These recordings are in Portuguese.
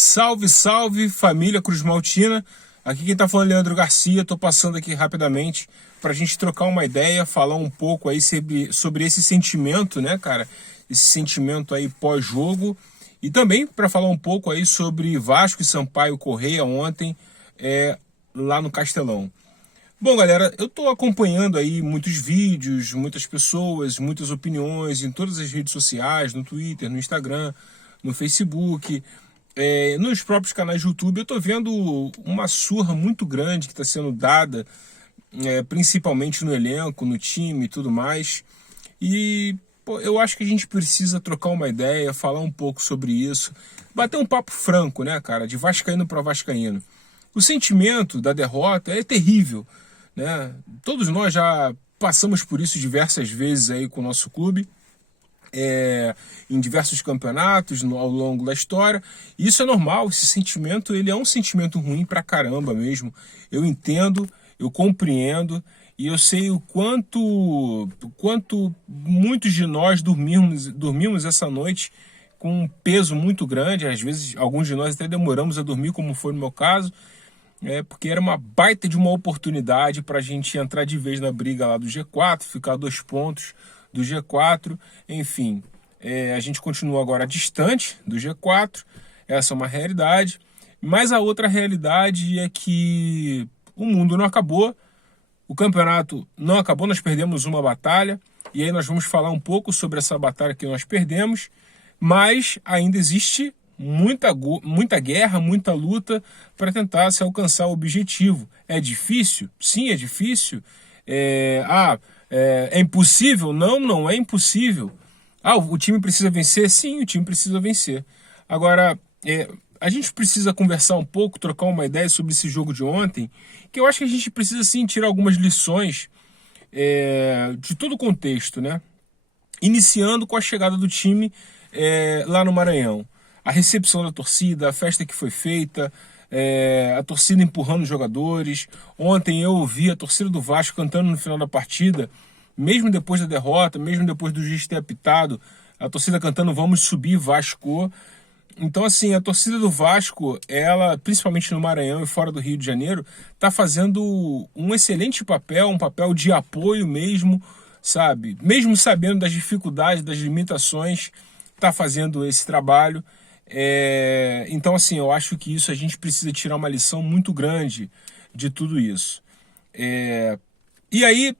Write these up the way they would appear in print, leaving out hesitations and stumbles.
Salve, salve, família Cruz Maltina. Aqui quem tá falando é Leandro Garcia. Tô passando aqui rapidamente pra gente trocar uma ideia, falar um pouco aí sobre esse sentimento, né, cara? Esse sentimento aí pós-jogo. E também para falar um pouco aí sobre Vasco e Sampaio Corrêa ontem, lá no Castelão. Bom, galera, eu tô acompanhando aí muitos vídeos, muitas pessoas, muitas opiniões em todas as redes sociais, no Twitter, no Instagram, no Facebook, nos próprios canais de YouTube. Eu tô vendo uma surra muito grande que está sendo dada, principalmente no elenco, no time e tudo mais. E pô, eu acho que a gente precisa trocar uma ideia, falar um pouco sobre isso, bater um papo franco, né, cara, de vascaíno para vascaíno. O sentimento da derrota é terrível, né? Todos nós já passamos por isso diversas vezes aí com o nosso clube, em diversos campeonatos ao longo da história. E isso é normal, esse sentimento ele é um sentimento ruim pra caramba mesmo. Eu entendo, eu compreendo e eu sei o quanto muitos de nós dormimos essa noite com um peso muito grande. Às vezes alguns de nós até demoramos a dormir, como foi no meu caso, porque era uma baita de uma oportunidade para a gente entrar de vez na briga lá do G4, ficar a 2 pontos do G4, enfim. A gente continua agora distante do G4, essa é uma realidade, mas a outra realidade é que o mundo não acabou, o campeonato não acabou, nós perdemos uma batalha, e aí nós vamos falar um pouco sobre essa batalha que nós perdemos, mas ainda existe muita guerra, muita luta para tentar se alcançar o objetivo. É difícil? Sim, é difícil. É impossível? Não, não é impossível. O time precisa vencer? Sim, o time precisa vencer. Agora, a gente precisa conversar um pouco, trocar uma ideia sobre esse jogo de ontem, que eu acho que a gente precisa sim tirar algumas lições de todo o contexto, né? Iniciando com a chegada do time lá no Maranhão. A recepção da torcida, a festa que foi feita, a torcida empurrando os jogadores. Ontem eu ouvi a torcida do Vasco cantando no final da partida, mesmo depois da derrota, mesmo depois do juiz ter apitado, a torcida cantando "Vamos subir, Vasco". Então, assim, a torcida do Vasco, ela, principalmente no Maranhão e fora do Rio de Janeiro, está fazendo um excelente papel, um papel de apoio mesmo, sabe? Mesmo sabendo das dificuldades, das limitações, está fazendo esse trabalho. Então, assim, eu acho que isso a gente precisa tirar uma lição muito grande de tudo isso. E aí,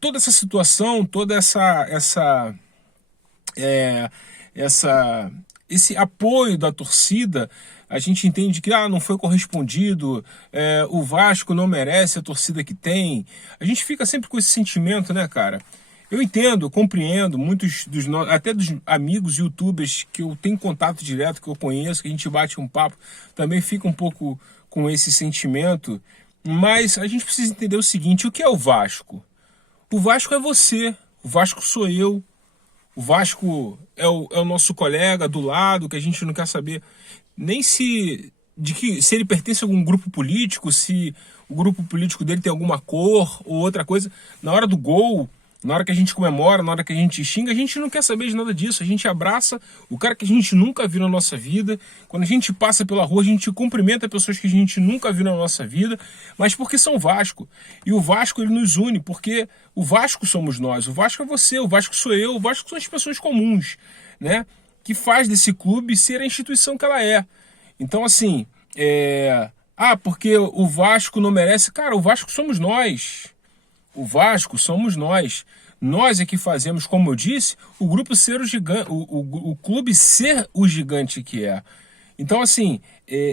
toda essa situação, esse apoio da torcida, a gente entende que não foi correspondido, o Vasco não merece a torcida que tem. A gente fica sempre com esse sentimento, né, cara? Eu entendo, eu compreendo, muitos até dos amigos youtubers que eu tenho contato direto, que eu conheço, que a gente bate um papo, também fica um pouco com esse sentimento, mas a gente precisa entender o seguinte: o que é o Vasco? O Vasco é você, o Vasco sou eu, o Vasco é o nosso colega do lado, que a gente não quer saber nem se ele pertence a algum grupo político, se o grupo político dele tem alguma cor ou outra coisa. Na hora do gol, na hora que a gente comemora, na hora que a gente xinga, a gente não quer saber de nada disso. A gente abraça o cara que a gente nunca viu na nossa vida. Quando a gente passa pela rua, a gente cumprimenta pessoas que a gente nunca viu na nossa vida, mas porque são Vasco. E o Vasco, ele nos une, porque o Vasco somos nós, o Vasco é você, o Vasco sou eu, o Vasco são as pessoas comuns, né? Que faz desse clube ser a instituição que ela é. Então, assim, porque o Vasco não merece. Cara, o Vasco somos nós. O Vasco somos nós. Nós é que fazemos, como eu disse, o grupo ser o gigante, o clube ser o gigante que é. Então, assim,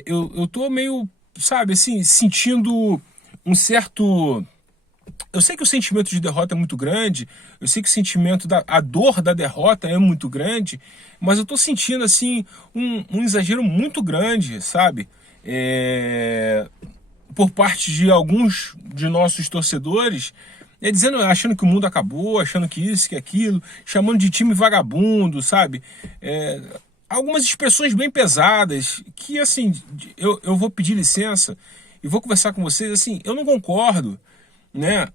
eu tô meio, sabe, assim, sentindo um certo. Eu sei que o sentimento de derrota é muito grande, eu sei que o sentimento a dor da derrota é muito grande, mas eu tô sentindo, assim, um exagero muito grande, sabe? Por parte de alguns de nossos torcedores, achando que o mundo acabou, achando que isso, que aquilo, chamando de time vagabundo, sabe? Algumas expressões bem pesadas, que, assim, eu vou pedir licença e vou conversar com vocês, assim, eu não concordo, né?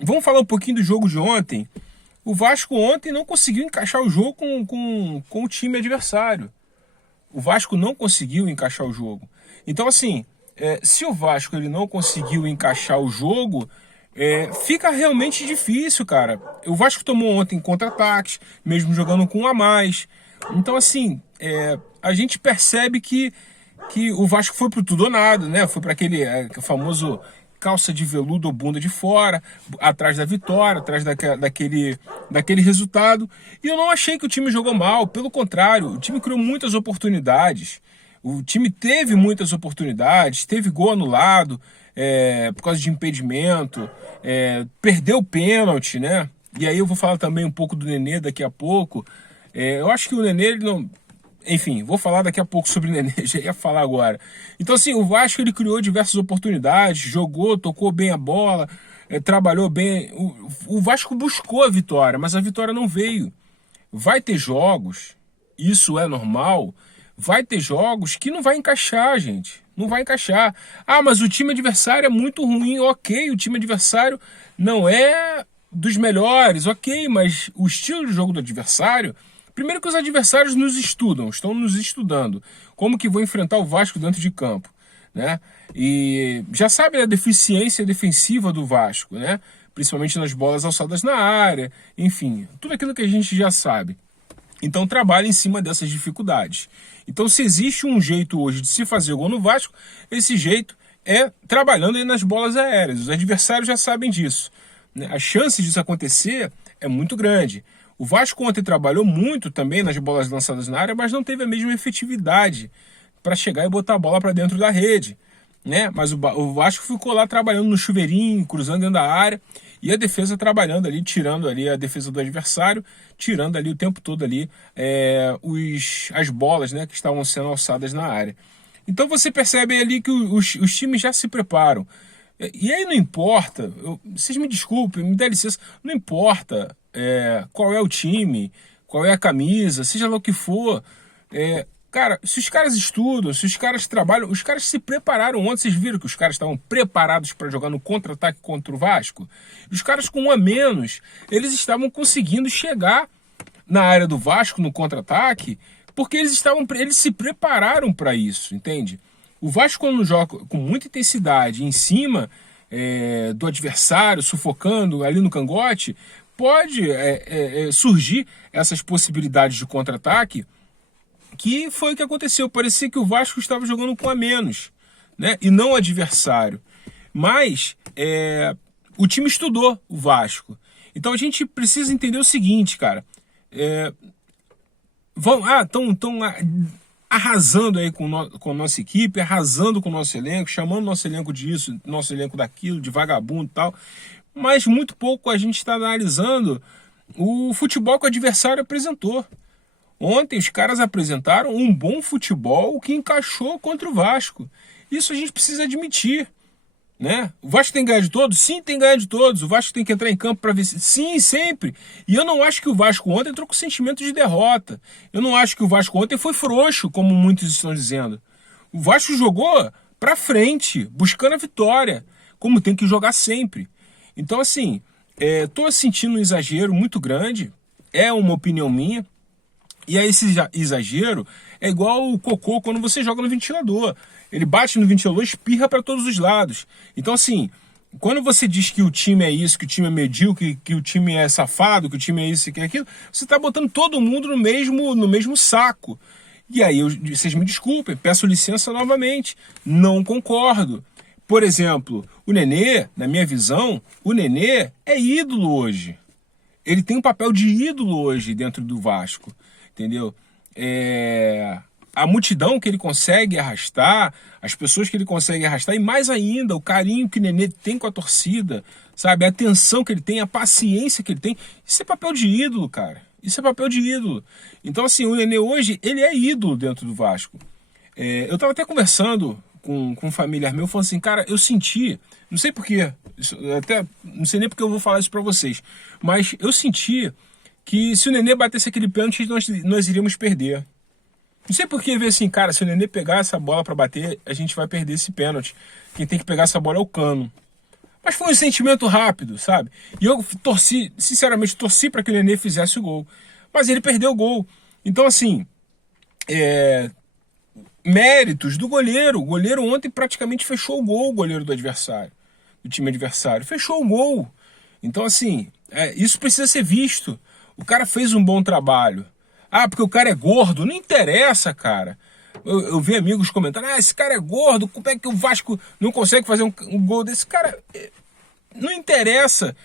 Vamos falar um pouquinho do jogo de ontem. O Vasco ontem não conseguiu encaixar o jogo com o time adversário. O Vasco não conseguiu encaixar o jogo. Então, assim, se o Vasco ele não conseguiu encaixar o jogo, fica realmente difícil, cara. O Vasco tomou ontem contra-ataques, mesmo jogando com um a mais. Então, assim, a gente percebe que o Vasco foi pro tudo ou nada, né? Foi para aquele famoso calça de veludo ou bunda de fora, atrás da vitória, atrás daquele resultado. E eu não achei que o time jogou mal, pelo contrário, o time criou muitas oportunidades. O time teve muitas oportunidades, teve gol anulado por causa de impedimento, perdeu o pênalti, né? E aí eu vou falar também um pouco do Nenê daqui a pouco. Eu acho que o Nenê, ele não... Enfim, vou falar daqui a pouco sobre o Nenê, já ia falar agora. Então, assim, o Vasco ele criou diversas oportunidades, jogou, tocou bem a bola, trabalhou bem. O Vasco buscou a vitória, mas a vitória não veio. Vai ter jogos, isso é normal, vai ter jogos que não vai encaixar, gente. Não vai encaixar. Ah, mas o time adversário é muito ruim, ok, o time adversário não é dos melhores, ok, mas o estilo de jogo do adversário... Primeiro que os adversários nos estudam, estão nos estudando. Como que vão enfrentar o Vasco dentro de campo, né? E já sabem a deficiência defensiva do Vasco, né? Principalmente nas bolas alçadas na área, enfim, tudo aquilo que a gente já sabe. Então trabalha em cima dessas dificuldades. Então se existe um jeito hoje de se fazer gol no Vasco, esse jeito é trabalhando aí nas bolas aéreas. Os adversários já sabem disso, né? A chance disso acontecer é muito grande. O Vasco ontem trabalhou muito também nas bolas lançadas na área, mas não teve a mesma efetividade para chegar e botar a bola para dentro da rede, né? Mas o Vasco ficou lá trabalhando no chuveirinho, cruzando dentro da área, e a defesa trabalhando ali, tirando ali a defesa do adversário, tirando ali o tempo todo ali as bolas, né, que estavam sendo alçadas na área. Então você percebe ali que os times já se preparam. E aí não importa, vocês me desculpem, me dá licença, não importa qual é o time, qual é a camisa, seja lá o que for. Cara, se os caras estudam, se os caras trabalham, os caras se prepararam ontem, vocês viram que os caras estavam preparados para jogar no contra-ataque contra o Vasco? Os caras com um a menos, eles estavam conseguindo chegar na área do Vasco no contra-ataque, porque eles se prepararam para isso, entende? O Vasco, quando joga com muita intensidade em cima do adversário, sufocando ali no cangote, pode surgir essas possibilidades de contra-ataque, que foi o que aconteceu. Parecia que o Vasco estava jogando com a menos, né? E não o adversário. Mas o time estudou o Vasco. Então a gente precisa entender o seguinte, cara. Estão arrasando aí com a nossa equipe, arrasando com o nosso elenco, chamando nosso elenco disso, nosso elenco daquilo, de vagabundo e tal. Mas muito pouco a gente está analisando o futebol que o adversário apresentou. Ontem os caras apresentaram um bom futebol que encaixou contra o Vasco. Isso a gente precisa admitir, né? O Vasco tem que ganhar de todos? Sim, tem que ganhar de todos. O Vasco tem que entrar em campo para vencer? Sim, sempre. E eu não acho que o Vasco ontem entrou com sentimento de derrota. Eu não acho que o Vasco ontem foi frouxo, como muitos estão dizendo. O Vasco jogou para frente, buscando a vitória, como tem que jogar sempre. Então, assim, estou sentindo um exagero muito grande, é uma opinião minha, e aí esse exagero é igual o cocô quando você joga no ventilador. Ele bate no ventilador e espirra para todos os lados. Então, assim, quando você diz que o time é isso, que o time é medíocre, que o time é safado, que o time é isso e que é aquilo, você está botando todo mundo no mesmo saco. E aí, vocês me desculpem, peço licença novamente, não concordo. Por exemplo, o Nenê, na minha visão, o Nenê é ídolo hoje. Ele tem um papel de ídolo hoje dentro do Vasco, entendeu? A multidão que ele consegue arrastar, as pessoas que ele consegue arrastar, e mais ainda, o carinho que o Nenê tem com a torcida, sabe? A atenção que ele tem, a paciência que ele tem, isso é papel de ídolo, cara. Isso é papel de ídolo. Então, assim, o Nenê hoje, ele é ídolo dentro do Vasco. Eu estava até conversando com um familiar meu, falando assim, cara, eu senti, não sei porquê, até não sei nem porque eu vou falar isso para vocês, mas eu senti que se o Nenê batesse aquele pênalti, nós iríamos perder. Não sei porquê, ver assim, cara, se o Nenê pegar essa bola para bater, a gente vai perder esse pênalti. Quem tem que pegar essa bola é o Cano. Mas foi um sentimento rápido, sabe? E eu sinceramente torci para que o Nenê fizesse o gol. Mas ele perdeu o gol. Então, assim, méritos do goleiro. O goleiro ontem praticamente fechou o gol, o goleiro do adversário, do time adversário. Fechou o gol. Então, assim, isso precisa ser visto. O cara fez um bom trabalho. Ah, porque o cara é gordo. Não interessa, cara. Eu vi amigos comentando, esse cara é gordo, como é que o Vasco não consegue fazer um gol desse? Cara, não interessa.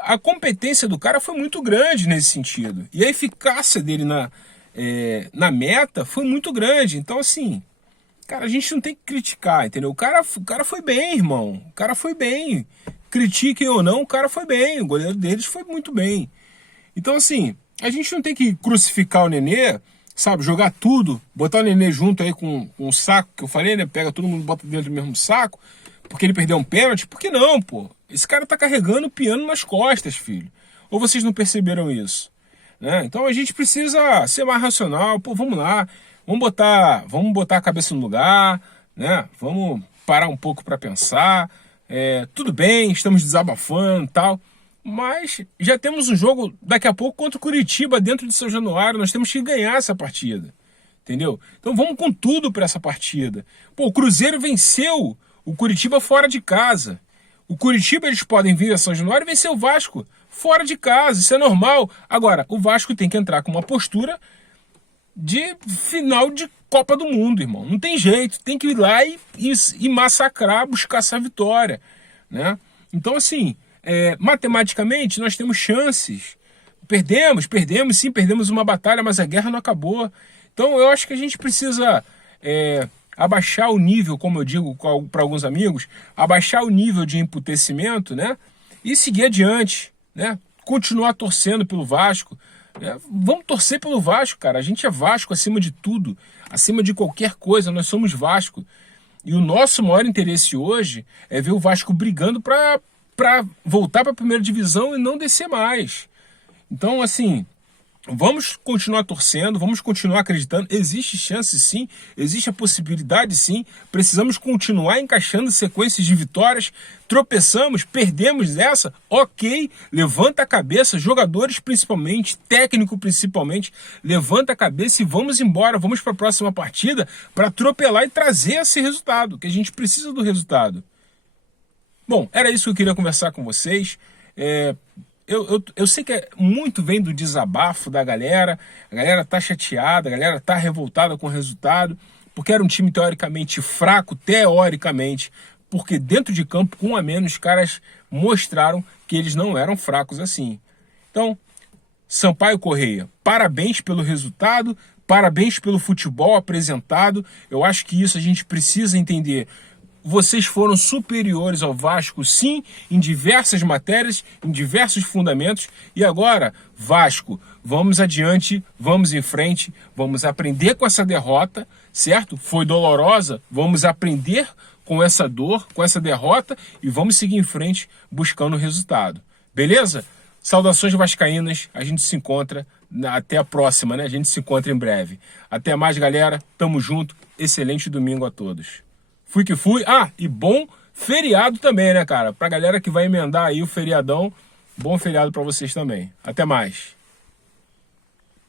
A competência do cara foi muito grande nesse sentido. E a eficácia dele na meta foi muito grande. Então, assim, cara, a gente não tem que criticar, entendeu? O cara foi bem, irmão. O cara foi bem. Critiquem ou não, o cara foi bem. O goleiro deles foi muito bem. Então, assim, a gente não tem que crucificar o Nenê, sabe? Jogar tudo, botar o Nenê junto aí com o saco que eu falei, né? Pega todo mundo, bota dentro do mesmo saco, porque ele perdeu um pênalti. Por que não, pô? Esse cara tá carregando o piano nas costas, filho. Ou vocês não perceberam isso? Né? Então a gente precisa ser mais racional. Pô, vamos lá. Vamos botar a cabeça no lugar, né? Vamos parar um pouco para pensar. Tudo bem, estamos desabafando e tal, mas já temos um jogo daqui a pouco contra o Curitiba dentro de São Januário. Nós temos que ganhar essa partida, entendeu? Então vamos com tudo para essa partida. Pô, o Cruzeiro venceu o Curitiba fora de casa. O Curitiba, eles podem vir a São Januário e vencer o Vasco fora de casa, isso é normal. Agora, o Vasco tem que entrar com uma postura de final de Copa do Mundo, irmão. Não tem jeito, tem que ir lá e massacrar, buscar essa vitória, né? Então, assim, matematicamente nós temos chances. Perdemos sim, perdemos uma batalha, mas a guerra não acabou. Então, eu acho que a gente precisa abaixar o nível, como eu digo para alguns amigos, abaixar o nível de emputecimento, né? E seguir adiante, né? Continuar torcendo pelo Vasco. Vamos torcer pelo Vasco, cara. A gente é Vasco acima de tudo, acima de qualquer coisa. Nós somos Vasco. E o nosso maior interesse hoje é ver o Vasco brigando para voltar para a primeira divisão e não descer mais. Então, assim, vamos continuar torcendo, vamos continuar acreditando. Existe chance sim, existe a possibilidade sim. Precisamos continuar encaixando sequências de vitórias. Tropeçamos, perdemos essa, ok. Levanta a cabeça, jogadores principalmente, técnico principalmente. Levanta a cabeça e vamos embora. Vamos para a próxima partida para atropelar e trazer esse resultado, que a gente precisa do resultado. Bom, era isso que eu queria conversar com vocês. Eu sei que muito vem do desabafo da galera. A galera tá chateada, a galera tá revoltada com o resultado, porque era um time teoricamente fraco, teoricamente, porque dentro de campo, com um a menos, os caras mostraram que eles não eram fracos assim. Então, Sampaio Corrêa, parabéns pelo resultado, parabéns pelo futebol apresentado. Eu acho que isso a gente precisa entender. Vocês foram superiores ao Vasco, sim, em diversas matérias, em diversos fundamentos. E agora, Vasco, vamos adiante, vamos em frente, vamos aprender com essa derrota, certo? Foi dolorosa, vamos aprender com essa dor, com essa derrota e vamos seguir em frente buscando o resultado. Beleza? Saudações vascaínas, a gente se encontra até a próxima, né? A gente se encontra em breve. Até mais, galera. Tamo junto. Excelente domingo a todos. Fui que fui. E bom feriado também, né, cara? Pra galera que vai emendar aí o feriadão, bom feriado pra vocês também. Até mais.